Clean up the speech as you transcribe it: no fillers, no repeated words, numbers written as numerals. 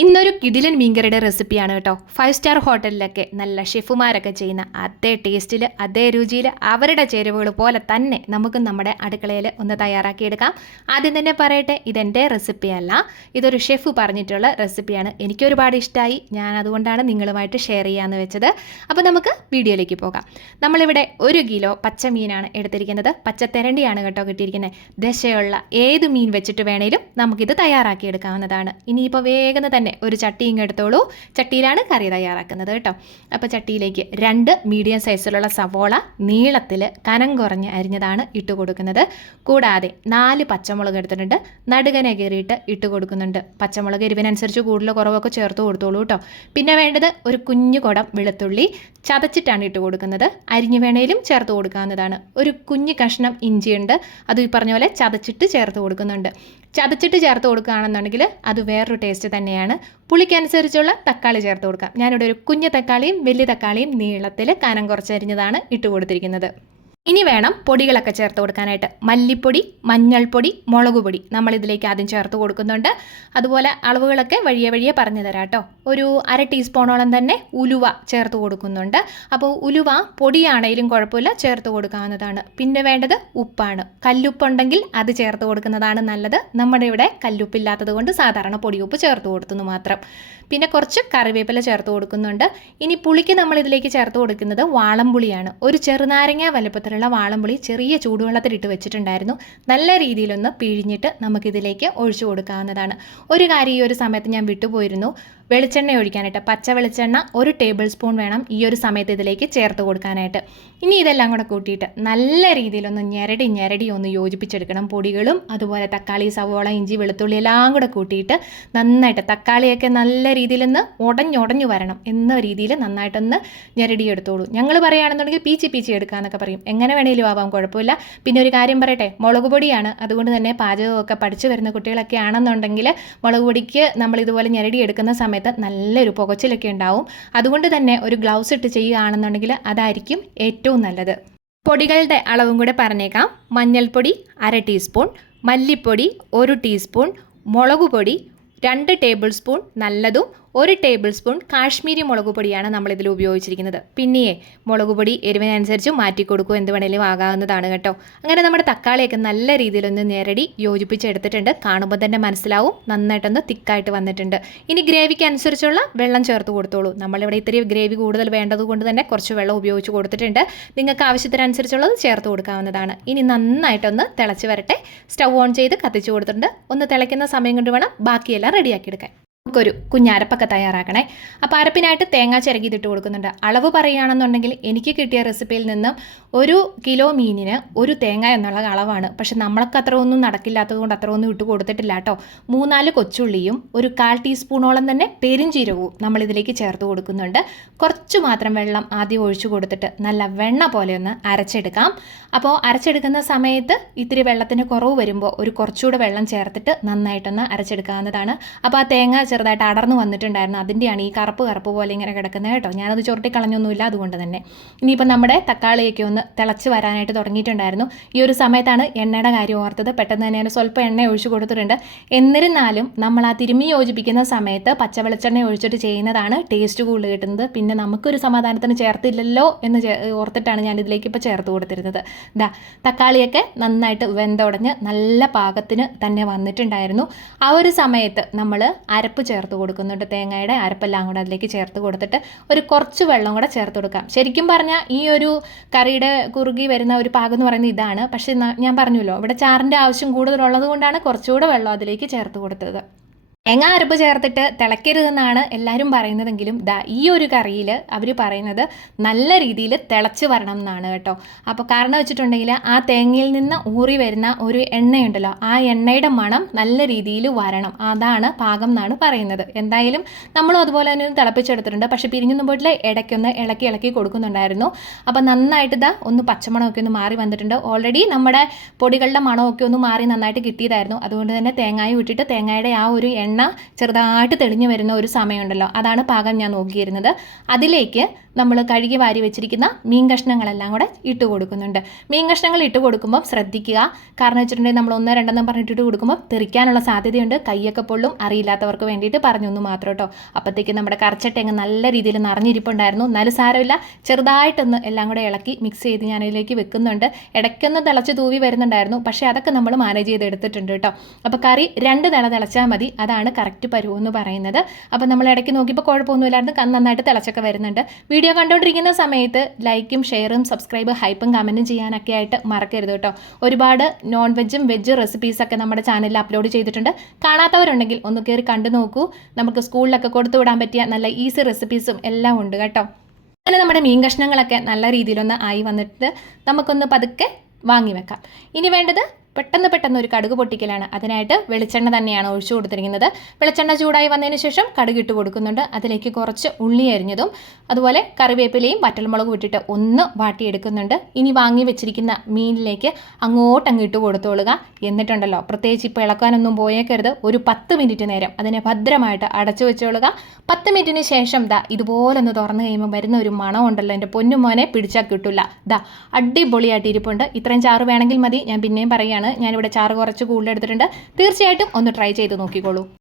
ഇന്നൊരു കിടിലൻ മീൻകറിയുടെ റെസിപ്പിയാണ് കേട്ടോ. 5 സ്റ്റാർ ഹോട്ടലിലൊക്കെ നല്ല ഷെഫുമാരൊക്കെ ചെയ്യുന്ന അതേ ടേസ്റ്റിൽ അതേ രുചിയിൽ അവരുടെ ചേരുവകൾ പോലെ തന്നെ നമുക്ക് നമ്മുടെ അടുക്കളയിൽ ഒന്ന് തയ്യാറാക്കിയെടുക്കാം. ആദ്യം തന്നെ പറയട്ടെ, ഇതെൻ്റെ റെസിപ്പിയല്ല, ഇതൊരു ഷെഫ് പറഞ്ഞിട്ടുള്ള റെസിപ്പിയാണ്. എനിക്കൊരുപാട് ഇഷ്ടമായി, ഞാൻ അതുകൊണ്ടാണ് നിങ്ങളുമായിട്ട് ഷെയർ ചെയ്യാമെന്ന് വെച്ചത്. അപ്പോൾ നമുക്ക് വീഡിയോയിലേക്ക് പോകാം. നമ്മളിവിടെ 1 കിലോ പച്ചമീനാണ് എടുത്തിരിക്കുന്നത്. പച്ചത്തെരണ്ടിയാണ് കേട്ടോ കിട്ടിയിരിക്കുന്നത്. ദശയുള്ള ഏത് മീൻ വെച്ചിട്ട് വേണേലും നമുക്കിത് തയ്യാറാക്കിയെടുക്കാവുന്നതാണ്. ഇനിയിപ്പോൾ വേഗം തന്നെ ഒരു ചട്ടി എടുത്തോളൂ. ചട്ടിയിലാണ് കറി തയ്യാറാക്കുന്നത് കേട്ടോ. അപ്പോൾ ചട്ടിയിലേക്ക് 2 മീഡിയം സൈസിലുള്ള സവോള നീളത്തിൽ കനം കുറഞ്ഞ് അരിഞ്ഞതാണ് ഇട്ട് കൊടുക്കുന്നത്. കൂടാതെ 4 പച്ചമുളക് എടുത്തിട്ടുണ്ട്, നടുകനെ കയറിയിട്ട് ഇട്ട് കൊടുക്കുന്നുണ്ട്. പച്ചമുളക് എരിവിനനുസരിച്ച് കൂടുതൽ കുറവൊക്കെ ചേർത്ത് കൊടുത്തോളൂ കേട്ടോ. പിന്നെ വേണ്ടത് ഒരു കുഞ്ഞു കുടം വെളുത്തുള്ളി ചതച്ചിട്ടാണ് ഇട്ട് കൊടുക്കുന്നത്. അരിഞ്ഞു വേണേലും ചേർത്ത് കൊടുക്കാവുന്നതാണ്. ഒരു കുഞ്ഞു കഷ്ണം ഇഞ്ചിയുണ്ട്, അത് ഈ പറഞ്ഞ പോലെ ചതച്ചിട്ട് ചേർത്ത് കൊടുക്കുന്നുണ്ട്. ചതച്ചിട്ട് ചേർത്ത് കൊടുക്കുകയാണെന്നുണ്ടെങ്കിൽ അത് വേറൊരു ടേസ്റ്റ് തന്നെയാണ്. പുളിക്കനുസരിച്ചുള്ള തക്കാളി ചേർത്ത് കൊടുക്കാം. ഞാനിവിടെ ഒരു കുഞ്ഞു തക്കാളിയും വലിയ തക്കാളിയും നീളത്തിൽ കനം കുറച്ചരിഞ്ഞതാണ് ഇട്ട് കൊടുത്തിരിക്കുന്നത്. ഇനി വേണം പൊടികളൊക്കെ ചേർത്ത് കൊടുക്കാനായിട്ട്. മല്ലിപ്പൊടി, മഞ്ഞൾപ്പൊടി, മുളക് പൊടി നമ്മളിതിലേക്ക് ആദ്യം ചേർത്ത് കൊടുക്കുന്നുണ്ട്. അതുപോലെ അളവുകളൊക്കെ വഴിയെ പറഞ്ഞു തരാം കേട്ടോ. ഒരു 1/2 ടീസ്പൂണോളം തന്നെ ഉലുവ ചേർത്ത് കൊടുക്കുന്നുണ്ട്. അപ്പോൾ ഉലുവ പൊടിയാണെങ്കിലും കുഴപ്പമില്ല, ചേർത്ത് കൊടുക്കാവുന്നതാണ്. പിന്നെ വേണ്ടത് ഉപ്പാണ്. കല്ലുപ്പുണ്ടെങ്കിൽ അത് ചേർത്ത് കൊടുക്കുന്നതാണ് നല്ലത്. നമ്മുടെ ഇവിടെ കല്ലുപ്പില്ലാത്തത് കൊണ്ട് സാധാരണ പൊടിയുപ്പ് ചേർത്ത് കൊടുത്തെന്ന് മാത്രം. പിന്നെ കുറച്ച് കറിവേപ്പില ചേർത്ത് കൊടുക്കുന്നുണ്ട്. ഇനി പുളിക്ക് നമ്മളിതിലേക്ക് ചേർത്ത് കൊടുക്കുന്നത് വാളംപുളിയാണ്. ഒരു ചെറുനാരങ്ങ വലുപ്പത്തിൽ വാളംപുളി ചെറിയ ചൂടുവെള്ളത്തിലിട്ട് വെച്ചിട്ടുണ്ടായിരുന്നു. നല്ല രീതിയിലൊന്ന് പിഴിഞ്ഞിട്ട് നമുക്കിതിലേക്ക് ഒഴിച്ചു കൊടുക്കാവുന്നതാണ്. ഒരു കാര്യം ഈ ഒരു സമയത്ത് ഞാൻ വിട്ടുപോയിരുന്നു, വെളിച്ചെണ്ണ ഒഴിക്കാനായിട്ട്. പച്ച വെളിച്ചെണ്ണ 1 ടേബിൾ സ്പൂൺ വേണം ഈ ഒരു സമയത്ത് ഇതിലേക്ക് ചേർത്ത് കൊടുക്കാനായിട്ട്. ഇനി ഇതെല്ലാം കൂടെ കൂട്ടിയിട്ട് നല്ല രീതിയിലൊന്ന് ഞെരടി ഒന്ന് യോജിപ്പിച്ചെടുക്കണം. പൊടികളും അതുപോലെ തക്കാളി, സവോള, ഇഞ്ചി, വെളുത്തുള്ളി എല്ലാം കൂടെ കൂട്ടിയിട്ട് നന്നായിട്ട് തക്കാളിയൊക്കെ നല്ല രീതിയിലൊന്ന് ഉടഞ്ഞു വരണം എന്ന രീതിയിൽ നന്നായിട്ടൊന്ന് ഞെരടിയെടുത്തോളൂ. ഞങ്ങൾ പറയുകയാണെന്നുണ്ടെങ്കിൽ പീച്ചി എടുക്കാമെന്നൊക്കെ പറയും. എങ്ങനെ വേണേലും ആവാം, കുഴപ്പമില്ല. പിന്നെ ഒരു കാര്യം പറയട്ടെ, മുളക് പൊടിയാണ്. അതുകൊണ്ട് തന്നെ പാചകമൊക്കെ പഠിച്ചു വരുന്ന കുട്ടികളൊക്കെ ആണെന്നുണ്ടെങ്കിൽ മുളക് പൊടിക്ക് നമ്മൾ ഇതുപോലെ ഞെരടിയെടുക്കുന്ന സമയത്ത് നല്ലൊരു പുകച്ചിലൊക്കെ ഉണ്ടാവും. അതുകൊണ്ട് തന്നെ ഒരു ഗ്ലൗസ് ഇട്ട് ചെയ്യുകയാണെന്നുണ്ടെങ്കിൽ അതായിരിക്കും ഏറ്റവും നല്ലത്. പൊടികളുടെ അളവും കൂടെ പറഞ്ഞേക്കാം. മഞ്ഞൾപ്പൊടി 1/2 ടീസ്പൂൺ, മല്ലിപ്പൊടി 1 ടീസ്പൂൺ, മുളക് പൊടി 2 ടേബിൾ സ്പൂൺ നല്ലതും, 1 ടേബിൾ സ്പൂൺ കാശ്മീരി മുളക് പൊടിയാണ് നമ്മളിതിൽ ഉപയോഗിച്ചിരിക്കുന്നത്. പിന്നെയേ മുളക് പൊടി എരിവിനനുസരിച്ച് മാറ്റി കൊടുക്കുക, എന്ത് വേണേലും ആകാവുന്നതാണ് കേട്ടോ. അങ്ങനെ നമ്മുടെ തക്കാളിയൊക്കെ നല്ല രീതിയിലൊന്ന് ഞെരടി യോജിപ്പിച്ചെടുത്തിട്ടുണ്ട്. കാണുമ്പോൾ തന്നെ മനസ്സിലാവും നന്നായിട്ടൊന്ന് തിക്കായിട്ട് വന്നിട്ടുണ്ട്. ഇനി ഗ്രേവിക്ക് അനുസരിച്ചുള്ള വെള്ളം ചേർത്ത് കൊടുത്തോളൂ. നമ്മളിവിടെ ഇത്തിരി ഗ്രേവി കൂടുതൽ വേണ്ടതുകൊണ്ട് തന്നെ കുറച്ച് വെള്ളം ഉപയോഗിച്ച് കൊടുത്തിട്ടുണ്ട്. നിങ്ങൾക്ക് ആവശ്യത്തിനനുസരിച്ചുള്ളത് ചേർത്ത് കൊടുക്കാവുന്നതാണ്. ഇനി നന്നായിട്ടൊന്ന് തിളച്ച് വരട്ടെ. സ്റ്റൗ ഓൺ ചെയ്ത് കത്തിച്ച് കൊടുത്തിട്ടുണ്ട്. ഒന്ന് തിളയ്ക്കുന്ന സമയം കൊണ്ട് വേണം ബാക്കിയെല്ലാം റെഡിയാക്കിയെടുക്കാൻ. നമുക്കൊരു കുഞ്ഞരപ്പൊക്കെ തയ്യാറാക്കണേ. അപ്പോൾ അരപ്പിനായിട്ട് തേങ്ങ ചിരകിയിട്ട് കൊടുക്കുന്നുണ്ട്. അളവ് പറയുകയാണെന്നുണ്ടെങ്കിൽ എനിക്ക് കിട്ടിയ റെസിപ്പിയിൽ നിന്നും 1 കിലോ മീനിന് 1 തേങ്ങ എന്നുള്ള അളവാണ്. പക്ഷെ നമ്മൾക്ക് അത്ര ഒന്നും നടക്കില്ലാത്തത് കൊണ്ട് അത്ര ഒന്നും ഇട്ട് കൊടുത്തിട്ടില്ല കേട്ടോ. 3-4 കൊച്ചുള്ളിയും 1/4 ടീസ്പൂണോളം തന്നെ പെരുംജീരകവും നമ്മളിതിലേക്ക് ചേർത്ത് കൊടുക്കുന്നുണ്ട്. കുറച്ച് മാത്രം വെള്ളം ആദ്യം ഒഴിച്ചു കൊടുത്തിട്ട് നല്ല വെണ്ണ പോലെ ഒന്ന് അരച്ചെടുക്കാം. അപ്പോൾ അരച്ചെടുക്കുന്ന സമയത്ത് ഇത്തിരി വെള്ളത്തിന് കുറവ് വരുമ്പോൾ കുറച്ചുകൂടെ വെള്ളം ചേർത്തിട്ട് നന്നായിട്ടൊന്ന് അരച്ചെടുക്കാവുന്നതാണ്. അപ്പോൾ ആ തേങ്ങ ചെറുതായിട്ട് അടർന്നു വന്നിട്ടുണ്ടായിരുന്നു. അതിൻ്റെയാണ് ഈ കറുപ്പ് പോലെ ഇങ്ങനെ കിടക്കുന്നത് കേട്ടോ. ഞാനത് ചുരുട്ടിക്കളഞ്ഞൊന്നുമില്ല, അതുകൊണ്ട് തന്നെ. ഇനിയിപ്പോൾ നമ്മുടെ തക്കാളിയൊക്കെ ഒന്ന് തിളച്ച് വരാനായിട്ട് തുടങ്ങിയിട്ടുണ്ടായിരുന്നു. ഈ ഒരു സമയത്താണ് എണ്ണയുടെ കാര്യം ഓർത്തത്. പെട്ടെന്ന് തന്നെ ഞാൻ സ്വല്പം എണ്ണ ഒഴിച്ചു കൊടുത്തിട്ടുണ്ട്. എന്നിരുന്നാലും നമ്മൾ ആ തിരുമ്മി യോജിപ്പിക്കുന്ന സമയത്ത് പച്ച വെളിച്ചെണ്ണ ഒഴിച്ചിട്ട് ചെയ്യുന്നതാണ് ടേസ്റ്റ് കൂടുതൽ കിട്ടുന്നത്. പിന്നെ നമുക്കൊരു സമാധാനത്തിന് ചേർത്തില്ലല്ലോ എന്ന് ഓർത്തിട്ടാണ് ഞാൻ ഇതിലേക്ക് ഇപ്പോൾ ചേർത്ത് കൊടുത്തിരുന്നത്. തക്കാളിയൊക്കെ നന്നായിട്ട് വെന്തുടഞ്ഞ് നല്ല പാകത്തിന് തന്നെ വന്നിട്ടുണ്ടായിരുന്നു. ആ ഒരു സമയത്ത് നമ്മൾ അരപ്പ് ചേർത്ത് കൊടുക്കുന്നുണ്ട്. തേങ്ങയുടെ അരപ്പെല്ലാം കൂടെ അതിലേക്ക് ചേർത്ത് കൊടുത്തിട്ട് കുറച്ച് വെള്ളം കൂടെ ചേർത്ത് കൊടുക്കാം. ശരിക്കും പറഞ്ഞാൽ ഈ ഒരു കറിയുടെ കുറുകി വരുന്ന ഒരു പാകം എന്ന് പറയുന്നത് ഇതാണ്. പക്ഷേ ഞാൻ പറഞ്ഞല്ലോ, ഇവിടെ ചാറിൻ്റെ ആവശ്യം കൂടുതലുള്ളത് കൊണ്ടാണ് കുറച്ചുകൂടെ വെള്ളം അതിലേക്ക് ചേർത്ത് കൊടുത്തത്. തേങ്ങ അരപ്പ് ചേർത്തിട്ട് തിളക്കരുതെന്നാണ് എല്ലാവരും പറയുന്നതെങ്കിലും ഈ ഒരു കറിയിൽ അവർ പറയുന്നത് നല്ല രീതിയിൽ തിളച്ച് വരണം എന്നാണ് കേട്ടോ. അപ്പോൾ കാരണം വെച്ചിട്ടുണ്ടെങ്കിൽ ആ തേങ്ങയിൽ നിന്ന് ഊറി വരുന്ന ഒരു എണ്ണയുണ്ടല്ലോ, ആ എണ്ണയുടെ മണം നല്ല രീതിയിൽ വരണം, അതാണ് പാകം എന്നാണ് പറയുന്നത്. എന്തായാലും നമ്മളും അതുപോലെ തന്നെ തിളപ്പിച്ചെടുത്തിട്ടുണ്ട്. പക്ഷേ പിരിഞ്ഞൊന്നും പോയിട്ടില്ല, ഇടയ്ക്കൊന്ന് ഇളക്കി കൊടുക്കുന്നുണ്ടായിരുന്നു. അപ്പോൾ നന്നായിട്ട് ഒന്ന് പച്ചമണമൊക്കെ ഒന്ന് മാറി വന്നിട്ടുണ്ട്. ഓൾറെഡി നമ്മുടെ പൊടികളുടെ മണമൊക്കെ ഒന്ന് മാറി നന്നായിട്ട് കിട്ടിയതായിരുന്നു. അതുകൊണ്ട് തന്നെ തേങ്ങായും ഇട്ടിട്ട് തേങ്ങയുടെ ആ ഒരു എണ്ണ എണ്ണ ചെറുതായിട്ട് തെളിഞ്ഞു വരുന്ന ഒരു സമയമുണ്ടല്ലോ, അതാണ് പാകം ഞാൻ നോക്കിയിരുന്നത്. അതിലേക്ക് നമ്മൾ കഴുകി വാരി വെച്ചിരിക്കുന്ന മീൻ കഷ്ണങ്ങളെല്ലാം കൂടെ ഇട്ട് കൊടുക്കുന്നുണ്ട്. മീൻ കഷ്ണങ്ങൾ ഇട്ട് കൊടുക്കുമ്പോൾ ശ്രദ്ധിക്കുക, കാരണം വെച്ചിട്ടുണ്ടെങ്കിൽ നമ്മൾ 1 2 പറഞ്ഞിട്ട് കൊടുക്കുമ്പോൾ തെറിക്കാനുള്ള സാധ്യതയുണ്ട്. കൈയൊക്കെ പൊള്ളും. അറിയില്ലാത്തവർക്ക് വേണ്ടിയിട്ട് പറഞ്ഞൊന്നും മാത്രം കേട്ടോ. അപ്പോഴത്തേക്ക് നമ്മുടെ കറച്ചട്ടങ്ങ് നല്ല രീതിയിൽ നിറഞ്ഞിരിപ്പുണ്ടായിരുന്നു. എന്നാലും സാരമില്ല, ചെറുതായിട്ടൊന്ന് എല്ലാം കൂടെ ഇളക്കി മിക്സ് ചെയ്ത് ഞാൻ അതിലേക്ക് വെക്കുന്നുണ്ട്. ഇടയ്ക്കൊന്ന് തിളച്ച് തൂവി വരുന്നുണ്ടായിരുന്നു, പക്ഷേ അതൊക്കെ നമ്മൾ മാനേജ് ചെയ്ത് എടുത്തിട്ടുണ്ട് കേട്ടോ. അപ്പോൾ കറി 2 തിളച്ചാൽ മതി, അതാണ് കറക്റ്റ് പരുവെന്ന് പറയുന്നത്. അപ്പോൾ നമ്മൾ ഇടയ്ക്ക് നോക്കിയപ്പോൾ കുഴപ്പമൊന്നുമില്ലായിരുന്നു, നന്നായിട്ട് തിളച്ചൊക്കെ വരുന്നുണ്ട്. വീഡിയോ കണ്ടുകൊണ്ടിരിക്കുന്ന സമയത്ത് ലൈക്കും ഷെയറും സബ്സ്ക്രൈബ് ഹൈപ്പും കമൻറ്റും ചെയ്യാനൊക്കെ ആയിട്ട് മറക്കരുത് കേട്ടോ. ഒരുപാട് നോൺ വെജും വെജ് റെസിപ്പീസൊക്കെ നമ്മുടെ ചാനലിൽ അപ്ലോഡ് ചെയ്തിട്ടുണ്ട്. കാണാത്തവരുണ്ടെങ്കിൽ ഒന്ന് കയറി കണ്ടു നോക്കൂ. നമുക്ക് സ്കൂളിലൊക്കെ കൊടുത്തു വിടാൻ പറ്റിയ നല്ല ഈസി റെസിപ്പീസും എല്ലാം ഉണ്ട് കേട്ടോ. അങ്ങനെ നമ്മുടെ മീൻ കഷ്ണങ്ങളൊക്കെ നല്ല രീതിയിലൊന്ന് ആയി വന്നിട്ട് നമുക്കൊന്ന് പതുക്കെ വാങ്ങി വെക്കാം. ഇനി വേണ്ടത് പെട്ടെന്ന് ഒരു കടുക് പൊട്ടിക്കലാണ്. അതിനായിട്ട് വെളിച്ചെണ്ണ തന്നെയാണ് ഒഴിച്ചു കൊടുത്തിരിക്കുന്നത്. വെളിച്ചെണ്ണ ചൂടായി വന്നതിന് ശേഷം കടുക് ഇട്ട് കൊടുക്കുന്നുണ്ട്. അതിലേക്ക് കുറച്ച് ഉള്ളി അരിഞ്ഞതും അതുപോലെ കറിവേപ്പിലയും വറ്റൽമുളകും ഇട്ടിട്ട് ഒന്ന് വാട്ടിയെടുക്കുന്നുണ്ട്. ഇനി വാങ്ങി വെച്ചിരിക്കുന്ന മീനിലേക്ക് അങ്ങ് ഇട്ട് കൊടുത്തോളുക. എന്നിട്ടുണ്ടല്ലോ, പ്രത്യേകിച്ച് ഇപ്പോൾ ഇളക്കാനൊന്നും പോയേക്കരുത്. ഒരു 10 മിനിറ്റ് നേരം അതിനെ ഭദ്രമായിട്ട് അടച്ചു വെച്ചോളുക. 10 മിനിറ്റിന് ശേഷം ഇതുപോലൊന്ന് തുറന്നു കഴിയുമ്പോൾ വരുന്ന ഒരു മണം ഉണ്ടല്ലോ, എൻ്റെ പൊന്നുമോനെ പിടിച്ചാൽ കിട്ടില്ല. അടിപൊളിയായിട്ട് ഇരിപ്പുണ്ട്. ഇത്രയും ചാറ് വേണമെങ്കിൽ മതി, ഞാൻ പിന്നെയും പറയുകയാണ്. ഞാനിവിടെ ചാറ് കുറച്ച് കൂടുതൽ എടുത്തിട്ടുണ്ട്. തീർച്ചയായിട്ടും ഒന്ന് ട്രൈ ചെയ്ത് നോക്കിക്കോളൂ.